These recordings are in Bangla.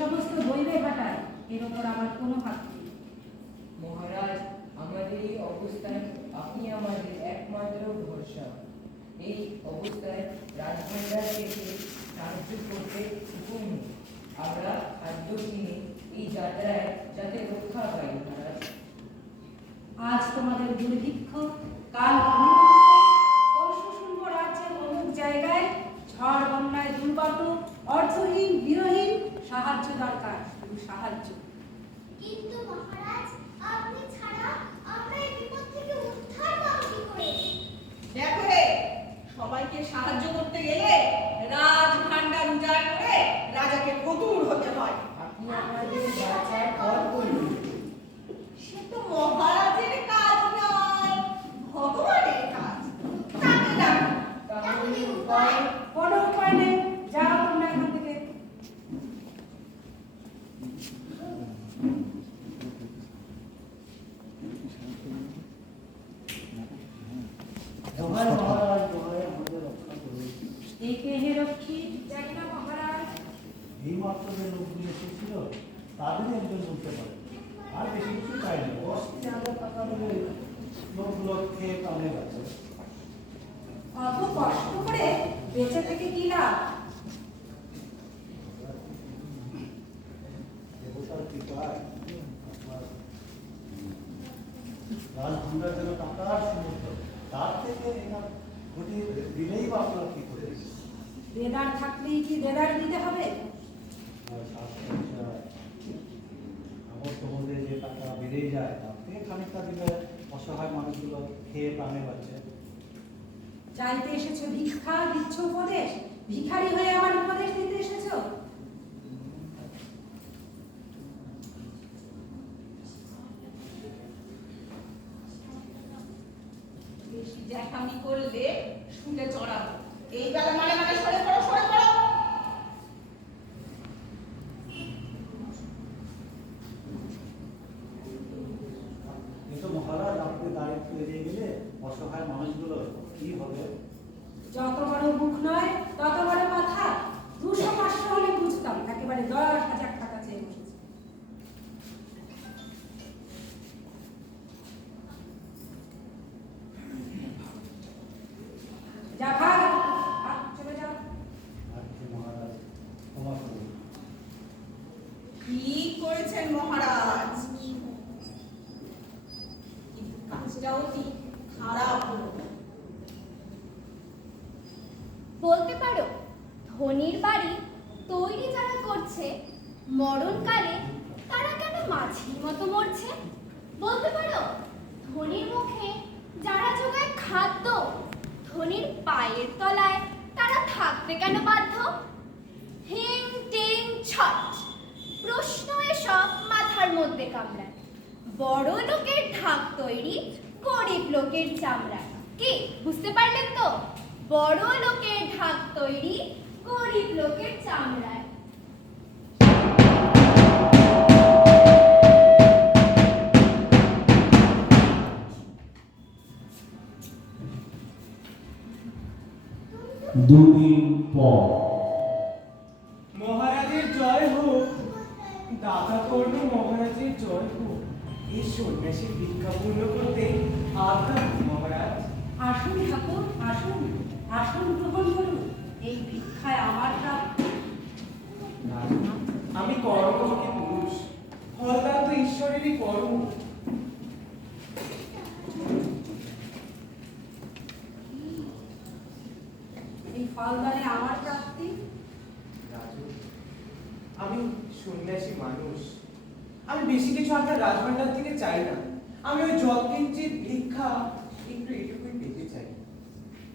সমস্ত বইবে ঘটায় এর ওপর আমার কোনো হাত নেই। মহারাজ, আমাদের এই অবস্থায় আপনি আমাদের একমাত্র ভরসা এই অবস্থায় রাজভান্ডার থেকে সাহায্য করতে হুকুম আমরা খাদ্য কিনে এই যাত্রায় যাতে রক্ষা পাই। সাহায্য। কিন্তু মহারাজ আপনি ছাড়া আমরা এই বিপদ থেকে উদ্ধার পাব কি করে? দেখো রে সবাইকে সাহায্য করতে গেলে রাজ ভান্ডার উজাড় করে রাজাকে ফতুর হতে হয়। আপনি আমাদের রাজভান্ডার যেন টাকার সমুদ্র তার থেকে এটা ঘটিয়ে দিলেই বা আপনার কি করে? দেদার থাকলেই কি দেদার দিতে হবে? আগস্ট মধ্যে যে টাকা বেড়ে যায় তার থেকে খানিকটা দিলে অসহায় মানুষগুলো খেয়ে প্রাণে বাঁচে। চাইতে এসেছ ভিক্ষা দিচ্ছ উপদেশ? ভিখারি হয়ে আমার উপদেশ দিতে এসেছ বেশি জ্যাঠামি করলে শুনে চড়াবো। এই বেলা মানে মানে সরে পড়ো সরে পড়ো কিন্তু মহারাজ আপনি দায়িত্ব এড়িয়ে গেলে অসহায় মানুষগুলো কি হবে যত বড় মুখ নয় তত বড় কথা দুশো পাঁচশো হলে বুঝতাম একেবারে দশ হাজার টাকা চেয়ে বসেছে যা ভাগ ভাগ, চলে যাও আজকে মহারাজ ক্ষমা করুন কি করেছেন মহারাজ কিন্তু কাজটা অতি খারাপ হলো বলতে পারো ধনির বাড়ি তৈরি যারা করছে মরণকালে তারা কেন মাছির মতো মরছে বলতে পারো ধনির মুখে যারা যোগায় খাদ্য ধনির পায়ের তলায় তারা থাকতে কেন বাধ্য হিং টিং ছট। প্রশ্ন এসব মাথার মধ্যে কামড়ায়। বড় লোকের ঢাক তৈরি, গরিব লোকের চামড়া কি, বুঝতে পারলেন তো? বড় লোকের ঢাক তৈরি, গরিব লোকের চামড়ায়। দুদিন পর। দাদা কর্ণ মহারাজের জয় হোক। এই সন্ন্যাসীর ভিক্ষা পূর্ণ করতে আজ্ঞা মহারাজ। আসুন ঠাকুর আসুন। আসুন গ্রহণ করুন। এই ভিক্ষায় আমার আমি কর্মযোগী পুরুষ। ফলদান তো ঈশ্বরেরই কর্ম বেশি কিছু আপনার রাজভান্ডার থেকে চাই না। আমি ওই জল কিঞ্চিত ভিক্ষা একটু এটুকুই পেতে চাই।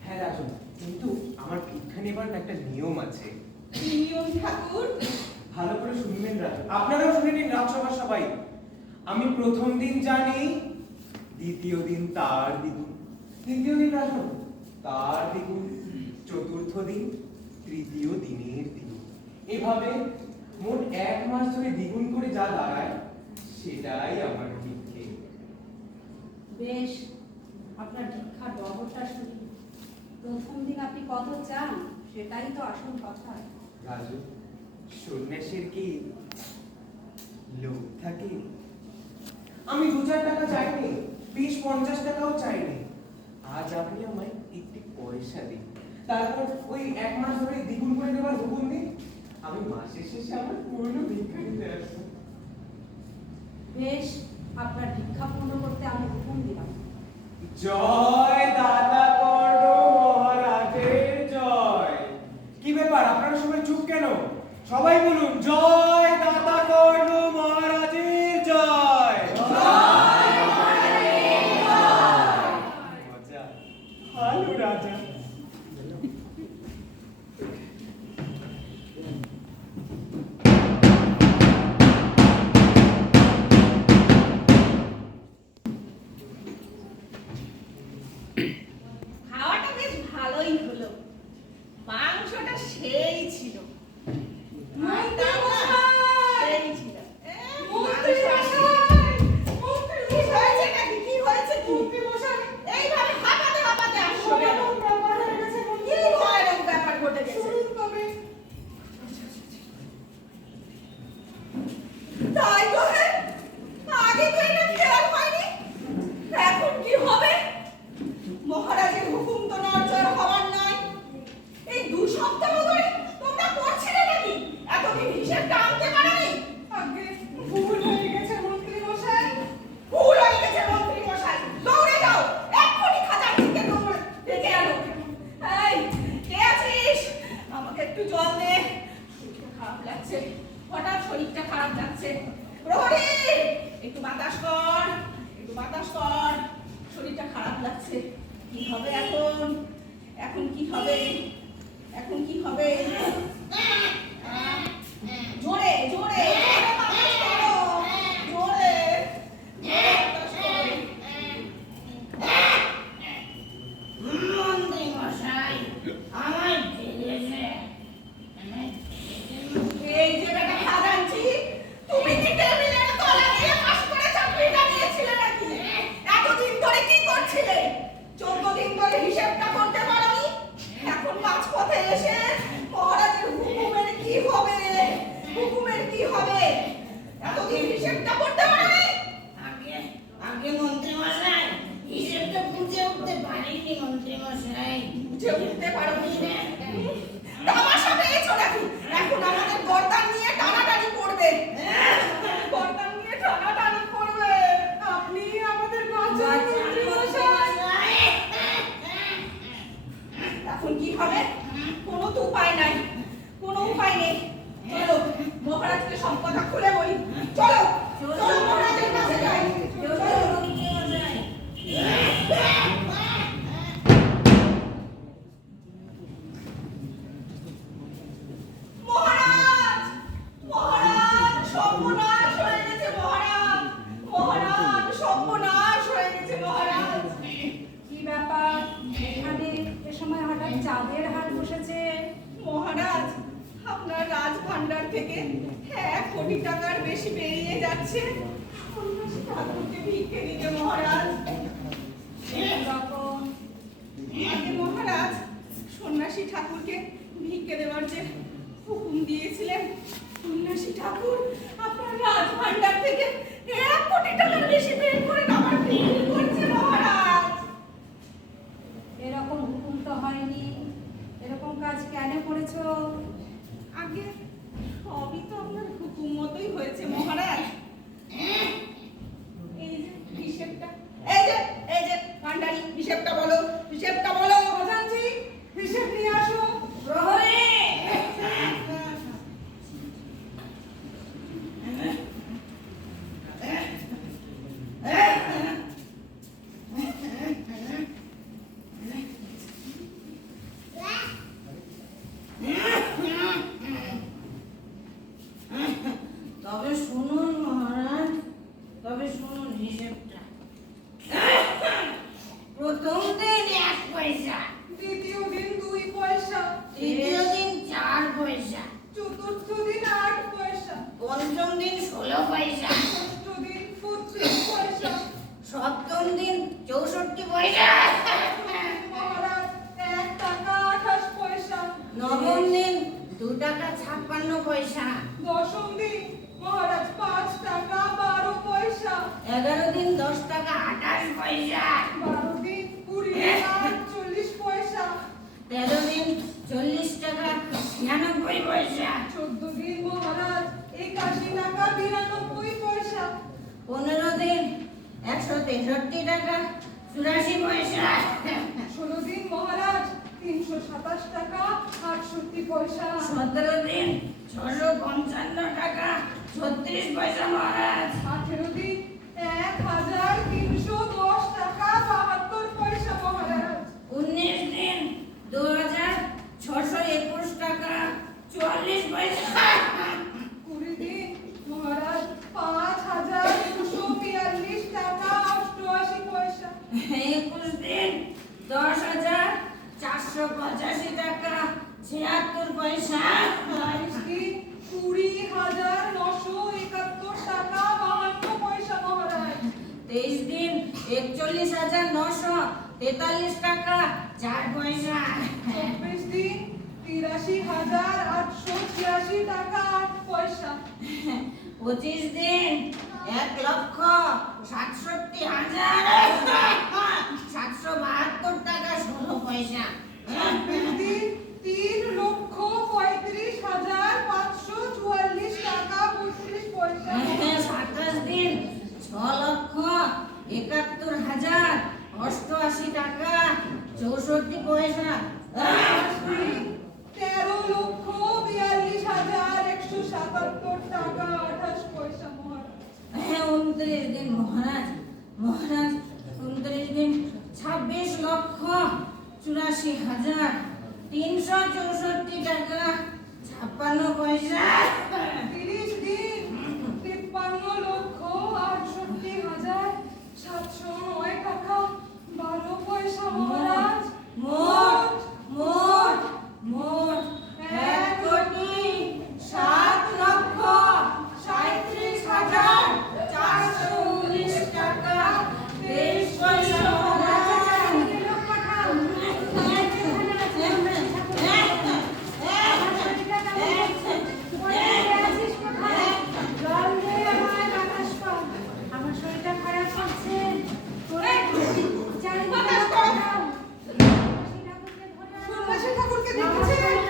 হ্যাঁ রাজন কিন্তু আমার ভিক্ষা নেবার একটা নিয়ম আছে। নিয়ম ঠাকুর? ভালো করে শুনবেন রাজন। আপনারাও শুনে নিন রাজসভা সবাই। আমি প্রথম দিন জানি দ্বিতীয় দিন তার দ্বিগুণ। তৃতীয় দিন রাজন তার দ্বিগুণ। চতুর্থ দিন তৃতীয় দিনের দ্বিগুণ। এভাবে মোট এক মাস ধরে দ্বিগুণ করে যা দাঁড়ায় সেটাই আমার ভিক্ষে বেশ আপনার ভিক্ষার ব্যবস্থা শুনি। প্রথম দিন আপনি কত চান? সেটাই তো আসল কথা। রাজু সন্ন্যাসীর কি লোক থাকে? আমি দু চার টাকা চাইনি বিশ পঞ্চাশ টাকাও চাইনি। আজ আপনি আমায় একটি পয়সা দিন। তারপর ওই এক মাস ধরে দ্বিগুণ করে দেওয়ার হুকুম দিন। আমি মাসের শেষে আমার পুরনো ভিক্ষা দিতে আসব। বেশ আপনার ভিক্ষা পূর্ণ করতে আমি হুকুম দিলাম। জয় সেই ছিল। ঢুকে দেওয়ার যে হুকুম দিয়েছিলেন। সন্ন্যাসী ঠাকুর আপনার রাজভাণ্ডার থেকে পয়সা দিন সপ্তম দিন চৌষট্টি পয়সা মহারাজ আঠাশ পয়সা নবম দিন দু টাকা ছাপ্পান্ন পয়সা দশম দিন মহারাজ পাঁচ টাকা বারো পয়সা এগারো দিন দশ টাকা আঠাশ পয়সা বারো দিন কুড়ি টাকা আটচল্লিশ পয়সা তেরো দিন চল্লিশ টাকা ছিয়ানব্বই পয়সা। চোদ্দ দিন মহারাজ, একাশি টাকা পনেরো দিন একশো তেষট্টি টাকা চুরাশি পয়সা। ষোলো দিন মহারাজ তিনশো সাতাশ টাকা আটষট্টি পয়সা। সতেরো দিন ছশো পঞ্চান্ন টাকা ছত্রিশ পয়সা মহারাজ। আঠেরো দিন এক হাজার তিনশো দশ টাকা বাহাত্তর পয়সা মহারাজ। উনিশ দিন দু হাজার ছশো একুশ টাকা চুয়াল্লিশ পয়সা কুড়ি দিন মহারাজ পাঁচ হাজার দুশো বিয়াল্লিশ টাকা অষ্টআশি পয়সা একুশ দিন দশ হাজার চারশো পঁচাশি টাকা ছিয়াত্তর পয়সা বাইশ দিন কুড়ি হাজার নশো একাত্তর টাকা বাহান্ন পয়সা মহারাজ তেইশ দিন একচল্লিশ হাজার নশো তেতাল্লিশ টাকা চার পয়সা চব্বিশ দিন তিরাশি হাজার আটশো ছিয়াশি টাকা আট পয়সা। পঁচিশ দিন এক লক্ষ সাতষট্টি হাজার সাতশো বাহাত্তর টাকা ষোলো পয়সা ছাব্বিশ দিন তিন লক্ষ পঁয়ত্রিশ হাজার পাঁচশো চুয়াল্লিশ টাকা বত্রিশ পয়সা সাতাশ দিন ছ লক্ষ একাত্তর হাজার অষ্টআশি টাকা চৌষট্টি পয়সা আঠাশ দিন তেরো লক্ষ বিয়াল্লিশ হাজার একশো সাতাত্তর টাকা আঠাশ পয়সা মহারাজ উনত্রিশ দিন মহারাজ মহারাজ উনত্রিশ দিন ছাব্বিশ লক্ষ চুরাশি হাজার তিনশো চৌষট্টি টাকা ছাপ্পান্ন পয়সা। তিরিশ দিন তিপ্পান্ন লক্ষ আটষট্টি হাজার সাতশো নয় টাকা। বারো পয়সা মহারাজ মোট মোট মোট এক কোটি সাত লক্ষ সাঁত্রিশ হাজার চারশো উনিশ টাকা তেইশ পয়সা আমার শরীরটা খারাপ করছে সন্ন্যাসী ঠাকুরকে দেখেছেন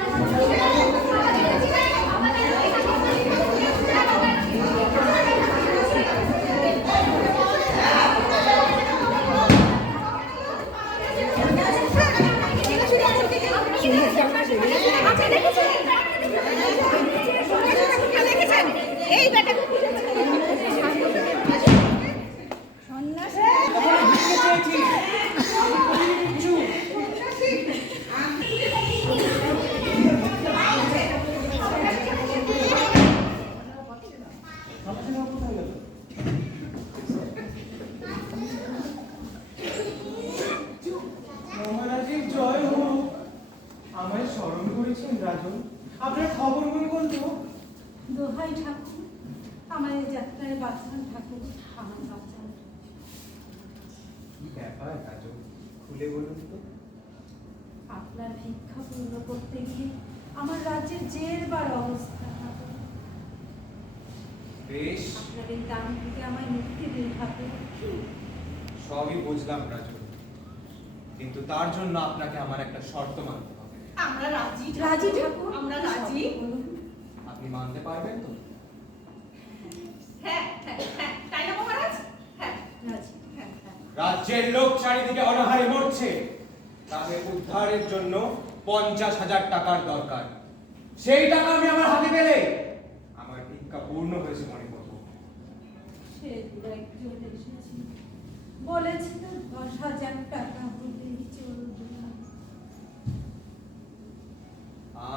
এই বেটাকে সবসময় কোথায় গেল মহারাজের জয় হোক আমায় স্মরণ করেছেন রাজন আপনার খবর মনে করতো দোহাই ঠাকুর আমার এই যাত্রায় বাঁচান ঠাকুর আমার বাঁচান কি ব্যাপার রাজন খুলে বলুন তো। আপনার ভিক্ষা পূর্ণ করতে গিয়ে আমার রাজ্যের জেরবার অবস্থা বেশ। আপনার এই দান থেকে আমায় মুক্তি দিন ঠাকুর। সবই বুঝলাম রাজন কিন্তু তার জন্য আপনাকে আমার একটা শর্ত মানতে হবে। আমরা রাজি রাজি ঠাকুর? আমরা রাজি। আপনি মানতে পারবেন তো হ্যাঁ হ্যাঁ হ্যাঁ তাই না মহারাজ হ্যাঁ রাজি হ্যাঁ হ্যাঁ রাজ্যের লোক চারিদিকে অনাহারে মরছে। তাদের উদ্ধারের জন্য পঞ্চাশ হাজার টাকার দরকার। সেই টাকা আমি আমার হাতে পেলে আমার ভিক্ষা পূর্ণ হয়েছে মনে করব। দশ হাজার টাকা হলেই চলবে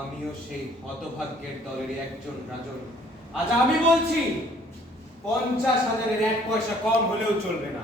আমিও সেই হতভাগ্যের দলের একজন রাজন। আজ আমি বলছি পঞ্চাশ হাজারের এক পয়সা কম হলেও চলবে না।